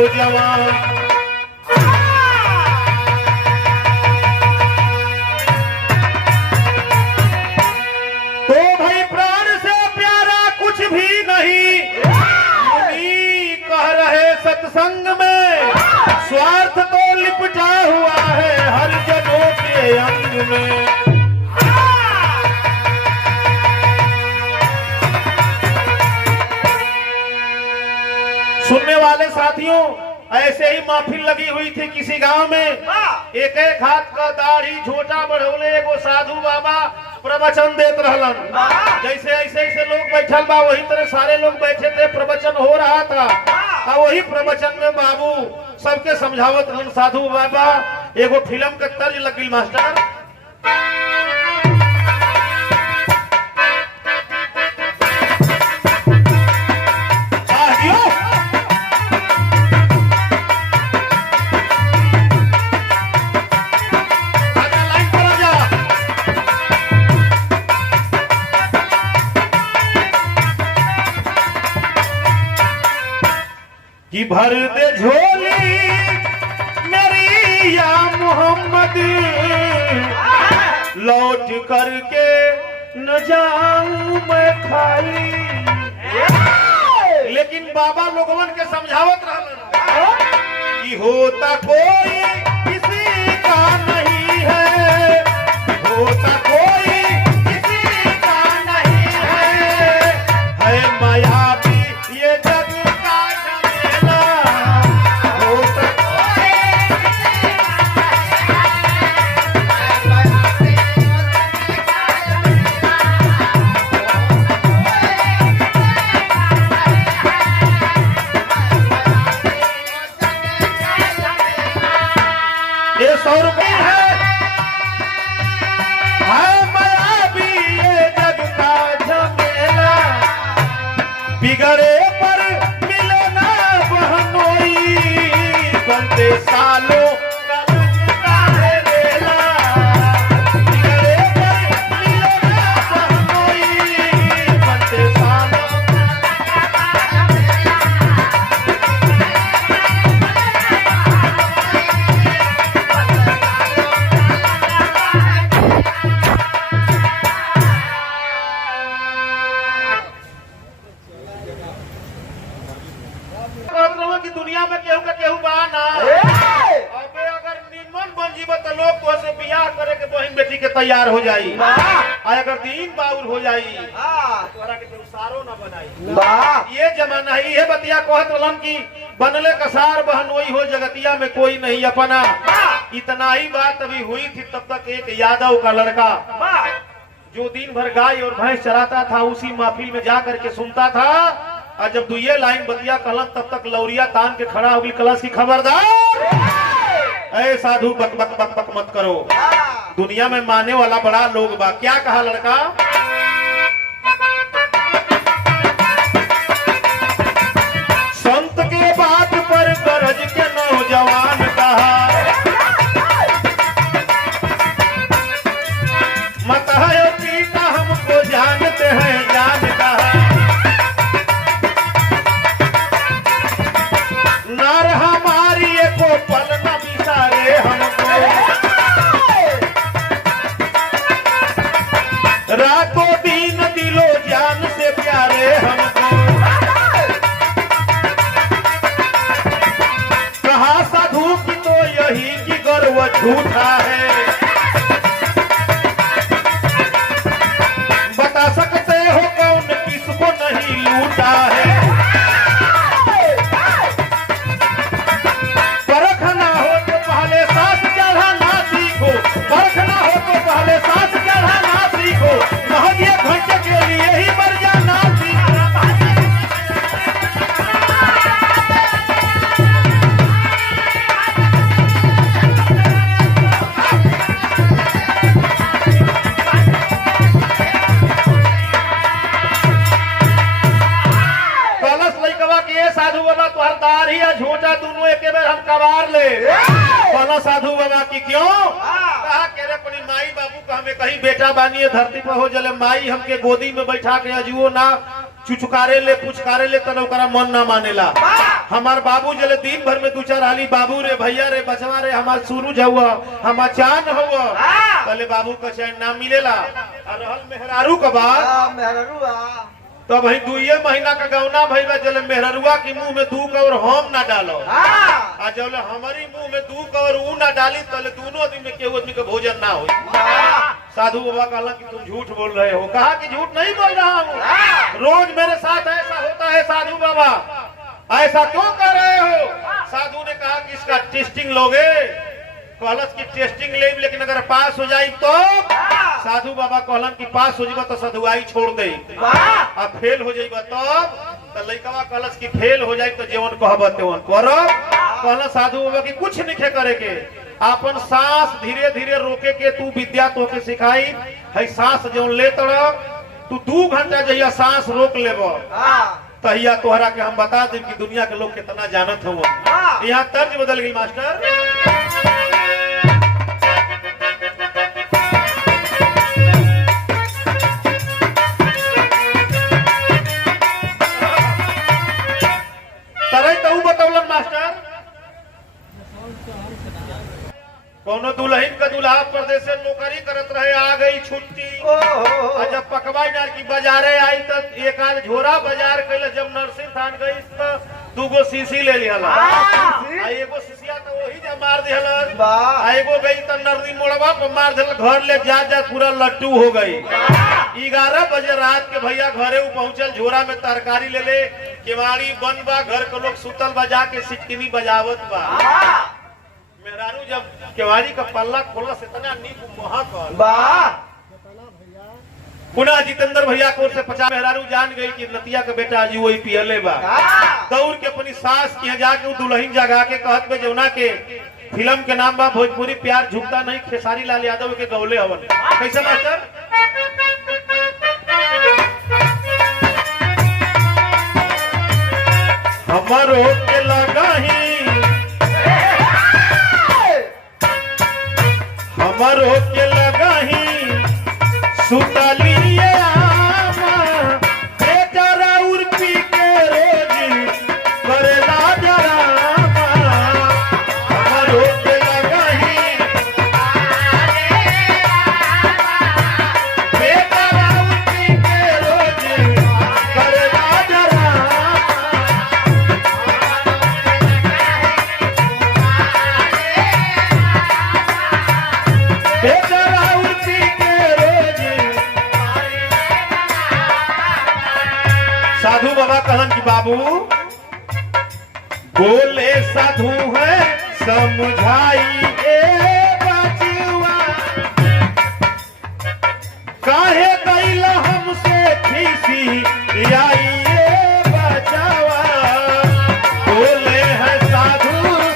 नौजवान। तो भाई प्राण से प्यारा कुछ भी नहीं, मुनि कह रहे सत्संग में, स्वार्थ तो लिपटा हुआ है हर जनों के अंग में। सुनने वाले साथियों, ऐसे ही महफिल लगी हुई थी किसी गांव में। एक एक हाथ का दाढ़ी झोटा बढ़ोले एगो साधु बाबा प्रवचन देत रहलन। जैसे ऐसे ऐसे लोग बैठल बा, वही तरह सारे लोग बैठे थे, प्रवचन हो रहा था। और वही प्रवचन में बाबू सबके समझावत रहन। साधु बाबा एगो फिल्म के तर्ज लगिल मास्टर। कि भर दे झोली मेरी या मोहम्मद, लौट करके न जाऊं मैं खाली। लेकिन बाबा लोगवन के समझावत रहलन कि होता कोई किसी का नहीं है, होता कोई किसी का नहीं है मायावी ये जग बिगड़े पर मिले ना बहनोई, बनते सालों का है रेला। बिगड़े पर मिले ना बहनोई, बनते सालों कि दुनिया में केहू का केहू बा ना। अबे अगर निमन बन जीव तो लोग तो से बियाह करे के बहन बेटी के तैयार हो जाई, और अगर दीन बाउल हो जाई तोरा के केहू सारो ना बनाई। ये जमाना है। ये बतिया कहत रहलन कि बनले कसार बहन वही हो जगतिया में कोई नहीं अपना। इतना ही बात अभी हुई थी, तब तक एक यादव का लड़का जो दिन भर गाय और भैंस चराता था, उसी महफिल में जा करके सुनता था। और जब दुए लाइन बतिया कहलन, तब तक लौरिया तान के खड़ा हो गई कलश की खबरदार, ऐ साधु बक बक बक बक मत करो, दुनिया में माने वाला बड़ा लोग बा। क्या कहा लड़का? संत के बात पर गरज के नौजवान कहा, मत है पीता हमको जानते हैं जान कहा। नार हमारी एको पल न बिसारे हमको, रातों दिन दिलो जान से प्यारे हमको। कहा साधु की तो यही की गर्व झूठा है, बता सकते हो कौन किसको नहीं लूटा है। परखना हो तो पहले सांस चढ़ाना सीखो, परखना हो तो पहले सांस चढ़ाना सीखो, महज एक घंटे के लिए ही मर जाना सीखो। साधु बाबा तुहर दाढ़ी या झोटा दोनों एक बेर हम कबार ले। बोला साधु बाबा की क्यों? कहा के रे अपनी माई बाबू का हमें कहीं बेटा बानिए धरती पर हो जले, माई हमके गोदी में बैठा के अजुओ ना चुचकारे ले पुचकारे ले तन ओकरा मन ना मानेला। हमार बाबू जले दिन भर में दू चार हाली बाबू रे भैया रे बचवा रे हमार सूरज हुआ हमार चांद हुआ पहले बाबू का चैन ना मिलेला और रहल मेहरारू का बात तो भाई 2 महीना का गौना भैया जले मेहरुआ की मुंह में 2 कौर हम ना डालो आ जब हमारी मुंह में 2 कौर ऊ ना डाली तले दोनों आदमी में केहू आदमी का भोजन ना हो। साधु बाबा कहला कि तुम झूठ बोल रहे हो। कहा कि झूठ नहीं बोल रहा हूँ, रोज मेरे साथ ऐसा होता है साधु बाबा, ऐसा क्यों कर रहे हो? साधु ने कहा कि इसका टेस्टिंग लोगे? कहलस की टेस्टिंग ले, लेकिन अगर पास हो जाए तो साधु बाबा कहलन कि पास हो जाए तो सधुआई छोड़ दे, अब फेल हो जाए तो लइकवा कहलस कि फेल हो जाए तो जेवन कहब तेवन करब। कहला साधु बाबा की कुछ नहीं करे के, अपन सांस धीरे धीरे रोके के तू विद्या तो के सिखाई है। सांस जो ले तू 2 घंटा जहिया सांस रोक लेब तहिया तोहरा के हम बता दे कि दुनिया के लोग कितना जानत हो। यहाँ तर्ज बदल गई मास्टर। तरह तो बतौलन मास्टर, कोनो दुल्हन का दूल्हा प्रदेश से नौकरी करत रहे, आ गई छुट्टी, जब पकवाई डाल की बाजारे आई तो एक आध झोरा बाजार कैल, जब नरसिंह थान गई तो 2 शीशी ले लिया, एगो शीशिया तो वही जब मार दिया, एगो गई तो नरदी मोड़वा पर मार दिल, घर ले जा पूरा लट्टू हो गई। 11 बजे रात के भैया घरे पहुंचल, झोरा में तरकारी ले ले, केवाड़ी बंद बा, घर के लोग सुतल बजा के सिटकिनी बजावत बा। मेहरारू जब केवाड़ी का पल्ला खोला से इतना नीक महक पुनः जितेंद्र भैया को से 50 मेहरारू जान गई कि नतिया का बेटा आज वही पियले बा। दौड़ के अपनी सास के जाके दुल्हन जगा के कहत में जौना के फिल्म के नाम बा भोजपुरी प्यार झुकता नहीं, खेसारी लाल यादव के गौले हवन। कैसे मास्टर? हमारो के लगाही हमारो के लगाही सुतलिए आमा बेचारा उर्पी के रोज करेला डरामा। हमारो के लगाही बेचारा उर्पी के रोज करेला डरामा। बेचारा उर्पी के रोज। साधु बाबा कहन कि बाबू बोले साधु है समझाई बचुआ, काहे कैला हमसे खीसी आई बचावा। बोले है साधु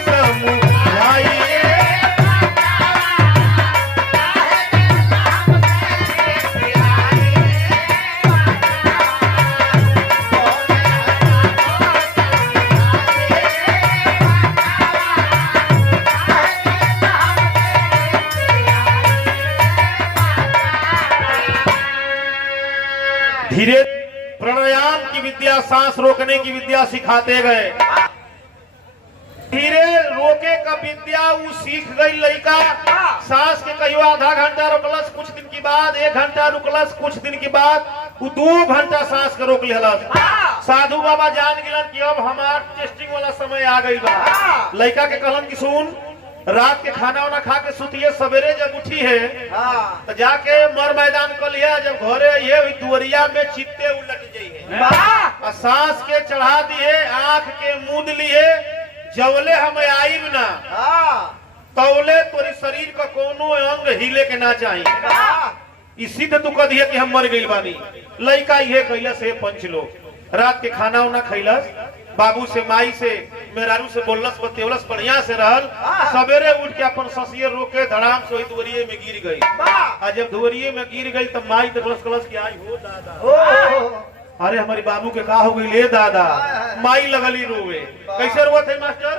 समझाई धीरे प्राणायाम की विद्या, सांस रोकने की विद्या सिखाते गए। धीरे रोके का विद्या वो सीख गई लड़का। सांस के कहियो आधा घंटा रुकलस, कुछ दिन की बाद 1 घंटा रुकलस, कुछ दिन की बाद वो 2 घंटा सांस के रोक लेलस। साधु बाबा जान गिलन कि अब हमार टेस्टिंग वाला समय आ गई बा। लड़का के कहलन कि सुन, रात के खाना वाना खा के सुतिए, सवेरे जब उठी है तो जाके मर मैदान कर लिया, जब घरे ये दुवरिया में चित्ते उलट जाइए, सांस के चढ़ा दिए, आंख के मूंद लिए, जवले हम आईब ना तौले तोरी शरीर का कोनो अंग हिले के ना चाहिए। इसी तो तू कह दिए कि हम मर गई बानी। लड़का ये कैलस है पंच लोग, रात के खाना वाना खैलस, बाबू से माई से मेहरारू से बोलस बतेवलस, बढ़िया से रहल। सवेरे उठ के अपन ससिए रोके धड़ाम से वही दुवरिये में गिर गई। आज जब दुवरिये में गिर गई तब माई देखलस, कलस कि आई हो दादा, अरे हमारी बाबू के का हो गई ले दादा। माई लगली रोवे। कैसे रोवत है मास्टर?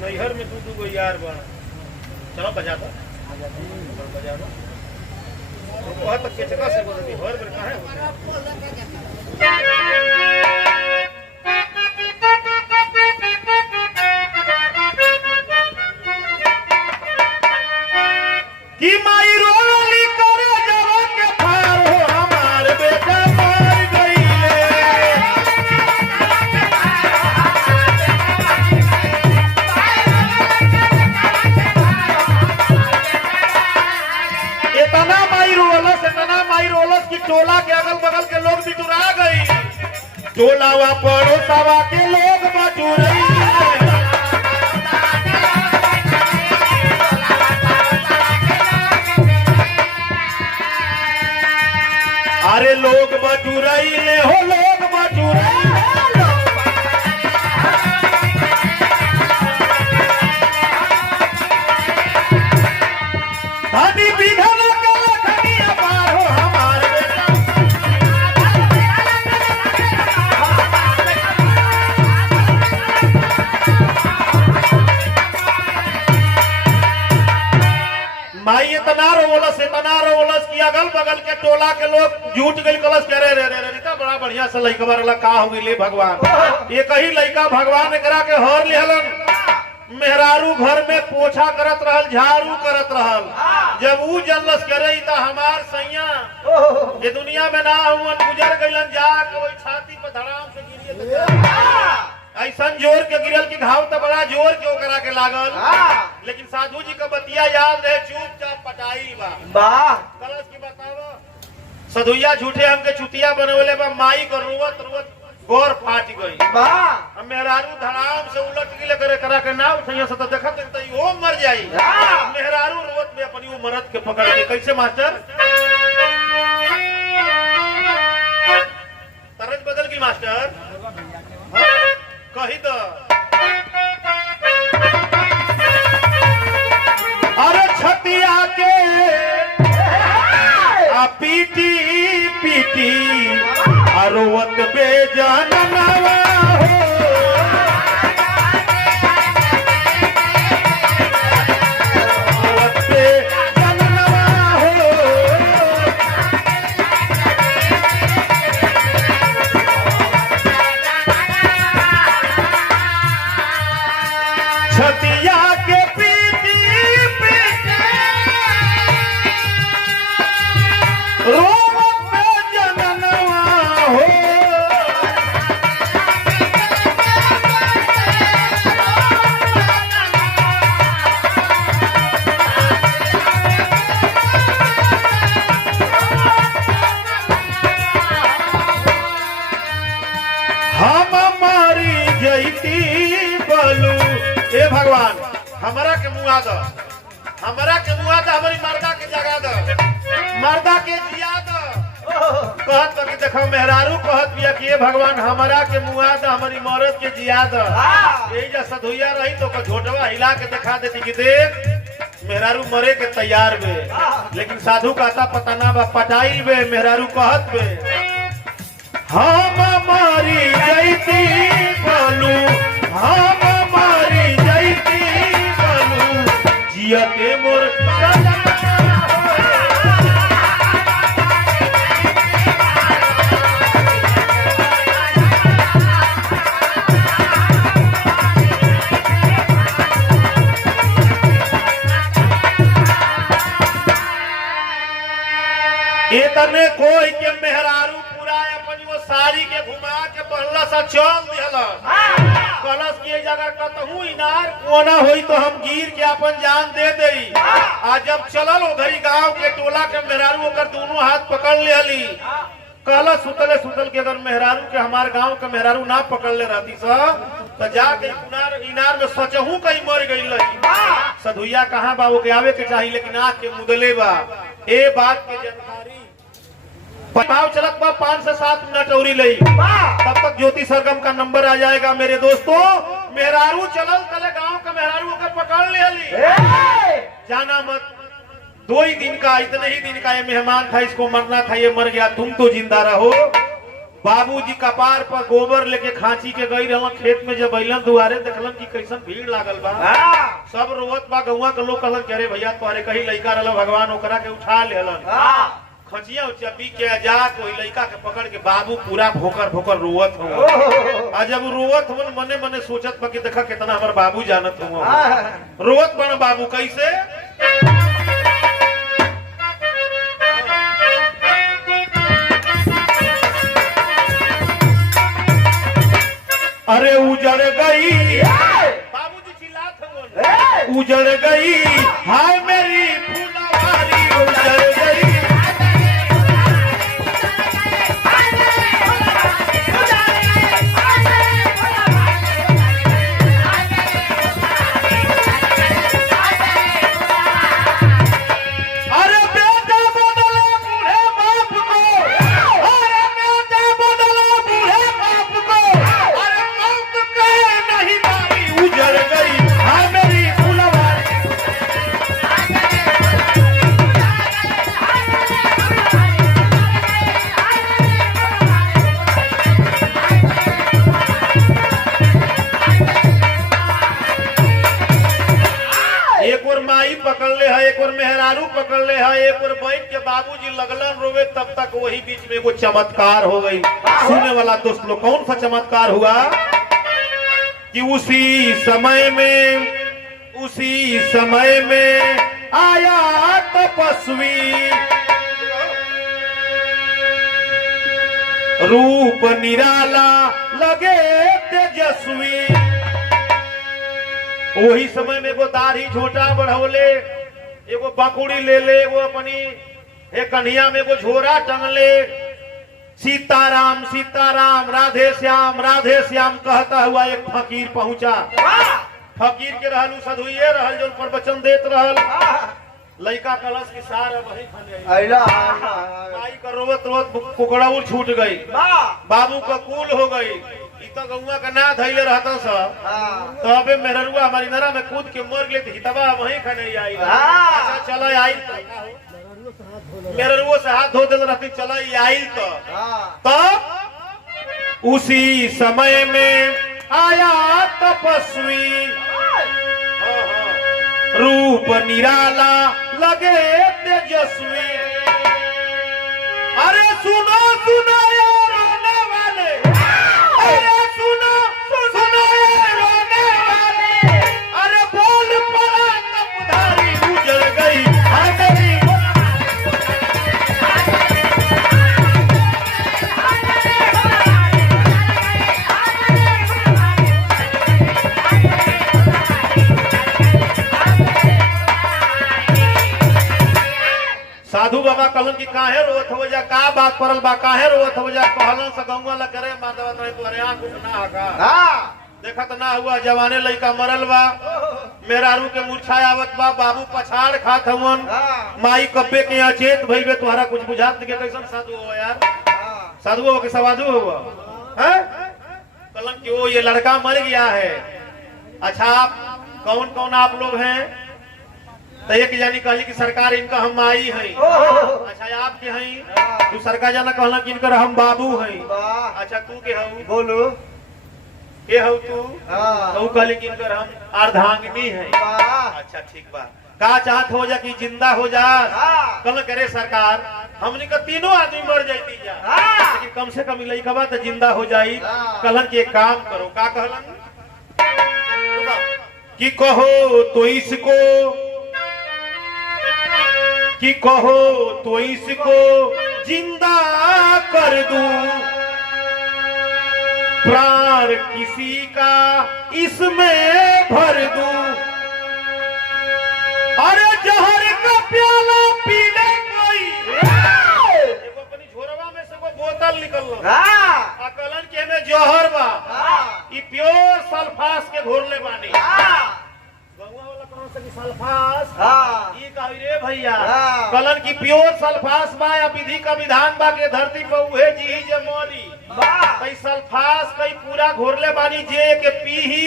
नैहर में 2 यार कहत के चका से बोलती हर बेर काहे कि माई रोली करे जवा के फार हो हमार बेटा मर गईले इतना माई रोलस की टोला के अगल बगल के लोग बिटुरा गई टोलावा पड़ोसावा के लोग बटुरई अरे लोग बटुरई ले हो लोग बटुरई धनी विधवा का लखनिया पार हो हमार बेटा माई इतना रोलस की अगल बगल के टोला के लोग झूठ गई कलश करे रे बड़ा बढ़िया से लइका वाला का हो गई भगवान ये कही लइका भगवान करा के हर लिहलन मेहरारू घर में पोछा करत रहल झाड़ू करत रहल जब ऊ जल्लस करे त हमार सैया ये दुनिया में ना हुन गुजर गइलन जाके ओई छाती पर धड़ाम से गिरिए ऐसन जोर के गिरल की घाव तो बड़ा जोर के ओकरा के लागल लेकिन साधु जी का बतिया याद रहे चुपचाप पटाई बा कलश की बताओ सधुइया झूठे हमके चुतिया बनवले बा माई को रुवत गोर फाट गई हम मेहरारू धड़ाम से उलट गिले करे करा के ना उठैया से तो देखत त ओ मर जाई मेहरारू रुवत में अपनी वो मरद के पकड़ के कैसे मास्टर तरज बदल की मास्टर कही तो अरे छतिया के पीटी पीटी अरोवत बेजान नवा हो अरोवत बेजान नवा हो छतिया के पीटी पीटी रोवत बेजान नवा हो हम मारी जैती बलू ए भगवान हमरा के मुआ दो हमारी मर्दा के जगा दो मर्दा के जिया दो कहत कि देखो मेहरारू कहत बिया कि ए भगवान हमरा के मुआ दो हमारी मर्द के जिया दो यही जा सधुइया रही तो झोटवा हिला के दिखा देती कि देख मेहरारू मरे के तैयार बे लेकिन साधु कहता पता ना बा पटाई बे मेहरारू कहत बे हम मारी जैती बलू हम मारी जैती बलू जियते मोर इतने कोई के मेहरारू पूरा अपनी वो साड़ी के घुमा के पहला सा चल दिहला कलश की जगह कतहू इनार कोना होई तो हम गिर के अपन जान दे देई आज जब चलल उधरी गांव के टोला के मेहरारू ओकर दोनों हाथ पकड़ लेली कहला सुतल के अगर मेहरारू के हमार गांव के मेहरारू ना पकड़ ले रहती तो जाके इनार में सचहू कहीं मर गई सधुइया कहाँ बा वो के आवे के चाहिए लेकिन आँख के मुदले बा ए बात के जानकारी भाव चलत बा 5 से 7 मिनट औरी लई तब तक ज्योति सरगम का नंबर आ जाएगा मेरे दोस्तों मेहरारू चलल कले गांव का मेहरारू को पकड़ ले जाना मत 2 ही दिन का इतने ही दिन का ये मेहमान था इसको मरना था ये मर गया तुम तो जिंदा रहो बाबूजी कपार पर गोबर लेके खांची के गई रहलन खेत में जब अइलन दुआरे देखलन कि कैसन भीड़ लागल बा सब रोवत बा गौवा के लोग कहलन कि अरे भैया तोहरे कहीं लइका रहल भगवान ओकरा के उठा लेलन खचिया उचिया पी के जा कोई लड़का के पकड़ के बाबू पूरा भोकर भोकर रोवत हो। आ जब रोवत हो मने मने सोचत बा कि देखा कितना हमार बाबू जानत हो। रोवत बन बाबू कैसे अरे उजड़ गई बाबूजी चिल्लात हो उजड़ गई हाय मेरी फुलवारी उजड़ गई। पकड़ ले है एक और मेहरारू पकड़ ले है एक और बैठ के बाबूजी लगलन रोवे तब तक वही बीच में वो चमत्कार हो गई। सुनने वाला दोस्त लोग कौन सा चमत्कार हुआ कि उसी समय में आया तपस्वी रूप निराला लगे तेजस्वी। वही समय में एगो दाढ़ी छोटा बढ़ौले एगो बकुड़ी ले ले एगो अपनी एक कन्हैया में एगो झोरा टंगले सीताराम सीताराम राधे श्याम कहता हुआ एक फकीर पहुंचा। फकीर के रहल सधुए रहल जो प्रवचन देत रहल। लड़का कलश की सार वही माई का रोवत रोवत कुकड़ाउर छूट गई। बाबू का कूल हो गई। तो गौवा का ना धैले रहता सब तो अबे मेहरुआ हमारी नरा में कूद के मर गए हितवा वही खने आई। अच्छा चलो आई मेहरुआ से हाथ धो दिल रहती चलो आई तो उसी समय में आया तपस्वी रूप निराला लगे तेजस्वी। अरे सुनो सुनो रोने वाले अरे सुनो सुनो रोने वाले अरे बोल पड़ा तपधारी उजड़ गई मेरी। साधु बाबा कहलन की काहे रोत हो जा का बात परल बा काहे रोत हो जा कहलन से गंगा ला करे मार देवा नहीं तोरे आंख ना आगा देखा तो ना हुआ जवाने लइका मरल बा मेहरारू के मूर्छा आवत बा बाबू पछाड़ खात हवन माई कब्बे के अचेत भइल बे तुम्हारा कुछ बुझात के कैसन साधु हो यार साधु हो के सवाधु हो हैं कहलन कि वो ये लड़का मर गया है। अच्छा आप कौन कौन आप लोग हैं तो एक जानी कहली कि सरकार इनका हम माई है। अच्छा आपके हैं तू सरकार जाना कहला कि इनकर हम बाबू हैं। अच्छा तू के हऊ बोलो के हऊ तू तो कहली कि इनकर हम अर्धांगिनी है। अच्छा ठीक बा का चाहत हो जा कि जिंदा हो जा कहल करे सरकार हमने का तीनों आदमी मर जाती जा लेकिन कम से कम लइका बा तो जिंदा हो जाई। कहलन कि एक काम करो का कहलन कि कहो तो इसको जिंदा कर दूं प्राण किसी का इसमें भर दूं। अरे जहर का प्याला पीने कोई देखो अपनी झोरवा में से कोई बोतल निकल कहलन के में जहर बा ई प्योर सल्फास के घोरले बानी सल्फास ये कही रे भैया कलन की प्योर सल्फास बा या विधि का विधान बा के धरती पर उहे जी जे मोरी कई सल्फास कई पूरा घोरले बानी जे के पीही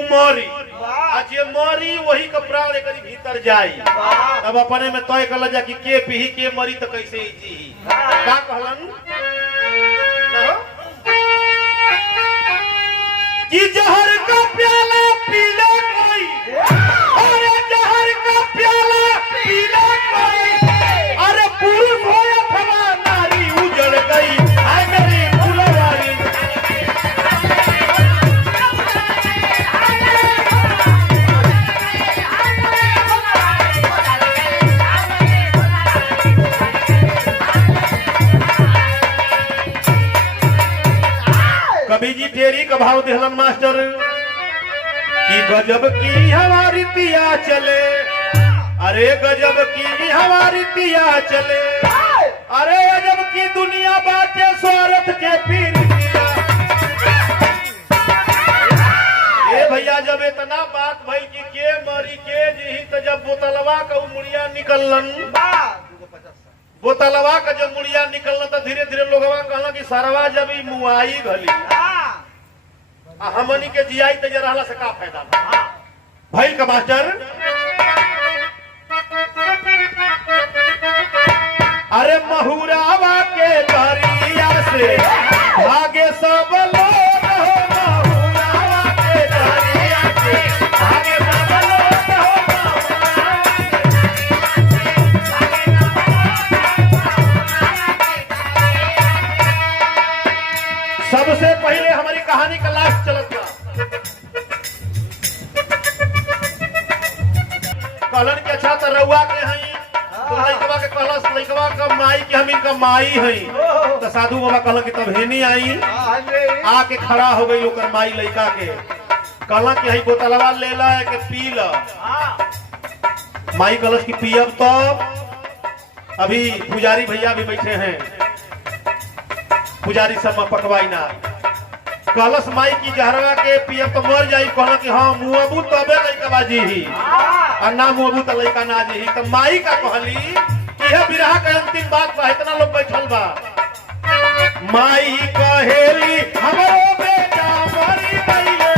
उमरी आ जे मरी वही का प्राण एकरी भीतर जाई। अब अपने में तय कल जा कि के पीही के मरी तो कैसे ही जी का कहलन कि जहर का प्याला पीले कोई अरे जहर का प्याला पीले कोई अरे पुरुष हो या कभी जी टेरी का भाव दिहलन मास्टर कि गजब की हमारी पिया चले, अरे गजब की हमारी पिया चले, अरे गजब की दुनिया बाटे स्वार्थ के पीर पिया। ए भैया जब इतना बात भइल कि के मरी के जी तो जब बोतलवा का मुड़िया निकलन, बोतलवा का जब मुड़िया निकलन तो धीरे धीरे लोगवा कहला कि सरवा जब ई मुआई घली हमनी के जियाई ते रहला से का फायदा भइल का मास्टर। अरे महुरावा के दरिया से भागे सब लोग हो, महुरावा के दरिया से भागे सब लोग हो, सबसे पहले हमारी कहानी का लास्ट चलत बा। कहलन के अच्छा तो रउआ के हई तो लइकवा के कहलस लइकवा का माई के हम इनका माई हई तो साधु बाबा कहलन कि तब हेनी आई आके खड़ा हो गई ओकर माई लइका के कहलन कि हई बोतलवा ले ला के पी ल। माई कहलस कि पियब तो अभी पुजारी भैया भी बैठे हैं, पुजारी सब में पकवाई ना। कहलस माई की जहरवा के पियब तो मर जाई, कहला कि हाँ मुआबू तबे लइकवा जी ही और ना मुआबू तो लइका ना जी ही। तो माई का कहली कि यह विरह के अंतिम बात बा, इतना लोग बैठल बा। माई कहेली हमरो बेटा मरी गइले,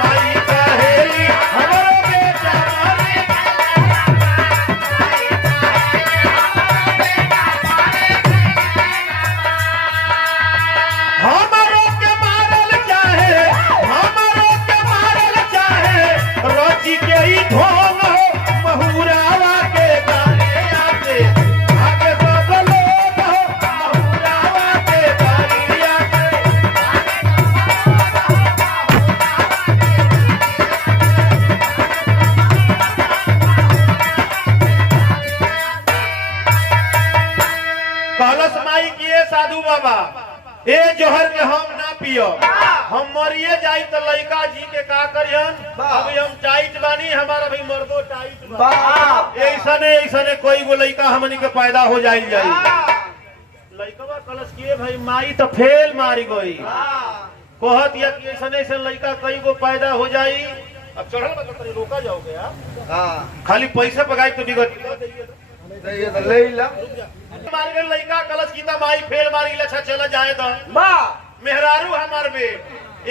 माई कहेली हमरो बेटा मरी हमरो के मारल चाहे, हमरो के मारल चाहे रोची के ही ढोंग हो, महुरावा के दरिया से भागे सब लोग हो, महुरावा के दरिया से कहलस माई किए साधु बाबा ए जोहर के हम ना पियो, हम मरिए जाई तो लइका जी के का करियन, अभी हम टाइट बानी, हमारा भी मर्दो टाइट बा, ऐसने ऐसने कोई गो लइका हमनी के पैदा हो जाई जाई। लइकवा कलश किए भाई माई तो फेल मारी गई, कहत या कि ऐसने ऐसने लइका कई गो पैदा हो जाई। अब चढ़ल बा तो रोका जाओगे आप, खाली पैसे पगाई तो बिगड़ मार गए लइका कलश की माई फेल मारी लच्छा चला जाए तो मेहरारू हमार बे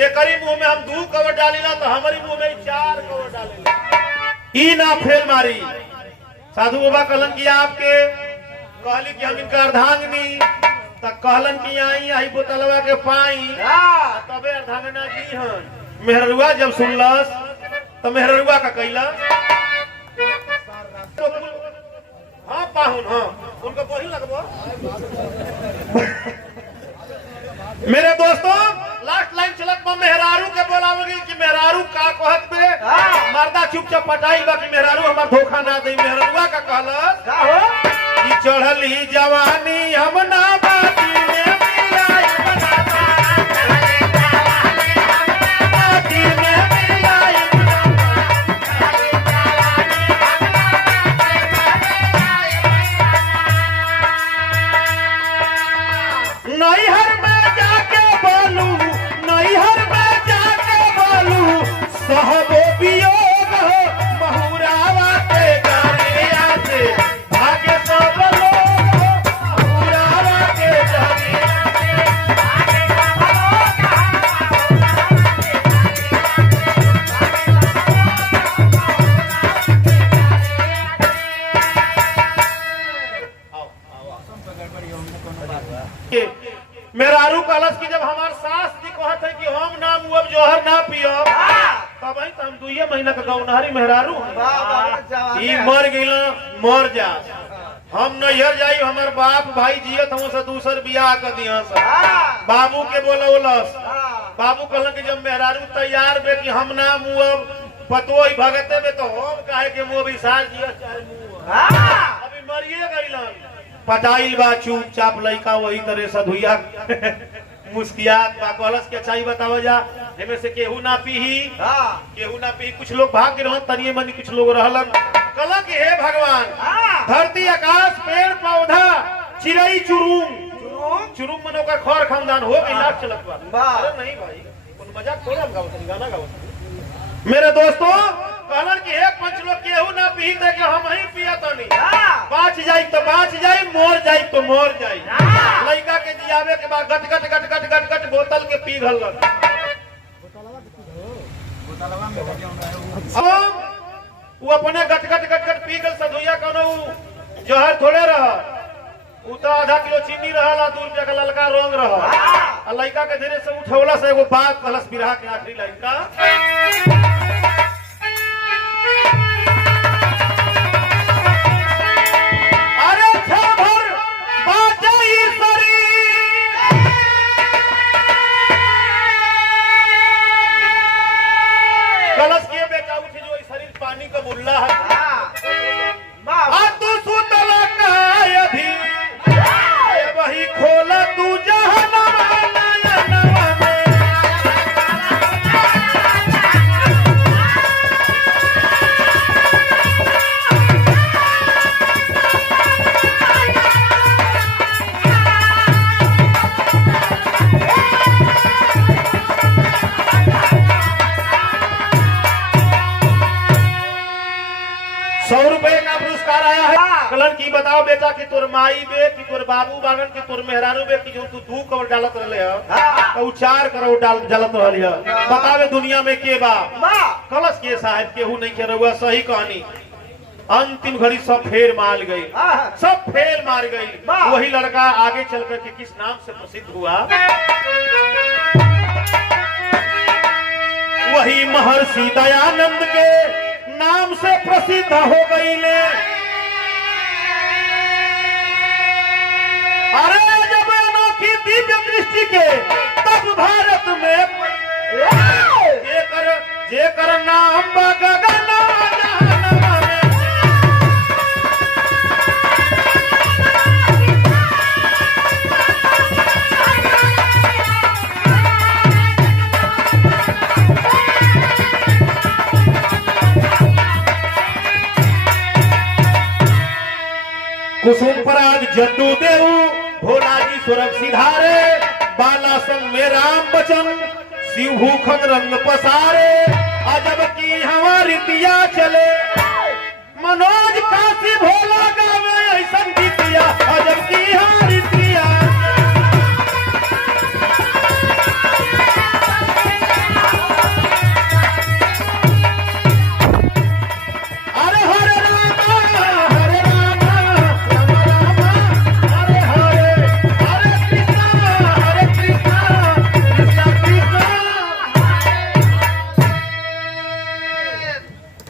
एकरी मुंह में हम 2 कवर डालीला तो हमारी मुंह में 4 कवर डालीला, ई ना फेल मारी। साधु बाबा कहलन की आपके कहली कि हम इनका अर्धांगनी तो कहलन की आई आई बोतलवा के पाई तबे अर्धांगना जी हन। मेहरुआ जब सुनलस तो मेहरुआ का कैला हाँ पाहुन हाँ उनको बही लगबो। मेरे दोस्तों लास्ट लाइन चलत में मेहरारू के बोलावगी कि मेहरारू का कहत पे मर्दा चुपचाप पटाई बा कि मेहरारू हमार धोखा ना दे। मेहरुआ का कहलस कि चढ़ली जवानी हम ना बाती में मिलाई बनाता, बाती में मिलाई नैहर में जाके बोलू, नैहर में जाके बोलू सहबो वियोग हो, महुरावा के दरिया से भागे सब लोग हो, महुरावा के दरिया से भागे सब लोग। मेहरारू कलश की जब हमार सास जी कहत है कि हम ना मुअब जोहर ना पियो तब ही हम 2 महीना का गौनहरी मेहरारू ई मर गइला मर जा, हम नैहर जाई हमार बाप भाई जियत हम से दूसर बियाह कर दिया सा। बाबू के बोलौलस, बाबू कहलन कि जब मेहरारू तैयार बे कि हम ना मुअब पतो ही भगते में तो हम काहे के मुअब साल जियत चाहे मुअब अभी मरिए गइलन। पटाइल बा चुपचाप लइका वही तरह सधुइया मुस्कियात बा कहलस के चाहिए बतावा जा एमे से केहू ना पीही केहू ना पी कुछ लोग भाग रहन तनिए मनी कुछ लोग रहलन कहला कि हे भगवान धरती आकाश पेड़ पौधा चिड़ई चुरुम मनो का खर खानदान हो गई नाच चलत बा अरे नहीं भाई कौन मजाक थोड़ा गाओ गाना गाओ मेरे दोस्तों कहलन कि एक पंच लोग केहू ना पी दे के हम ही पिया तो नहीं बाँच जाई तो बाँच जाई मोर जाई तो मोर जाई लड़का के जियावे के बाद गट गट गट गट गट गट बोतल के पी घलन वो अपने गट गट गट गट पी गल सधुइया कोनो जहर थोड़े रह उ तो आधा किलो चीनी रहल आ 2 रुपया का ललका रंग रहल आ लड़का के धीरे से उठौला से एगो बात कहलस बिरहा के आखिरी लाइन का अरे छभर बाजई सरी कलश के बेटा उठ जो शरीर पानी का बुल्ला है आ तू सुतला काय अभी वही खोला तू जहन्नम कलन की बताओ बेटा कि तोर माई बे कि तोर बाबू बागन कि तोर मेहरानू बे कि जो तू 2 करोड़ डालत रहले ह तो 4 करोड़ डालत रहली ह बतावे दुनिया में के बा कलश के साहब केहू नहीं के रहुआ सही कहानी अंतिम घड़ी सब फेर मार गई सब फेर मार गई वही लड़का आगे चल कर के किस नाम से प्रसिद्ध हुआ वही महर्षि दयानंद के नाम से प्रसिद्ध हो गई ले अरे जब अनोखी दिव्य दृष्टि के तब भारत में जेकर नाम गगन कुसुम पराग जड्डू देऊ भोला जी सुरभ सिधारे बाला संग में राम बचन शिव भूखन रंग पसारे अजब की हमारी दिया चले मनोज काशी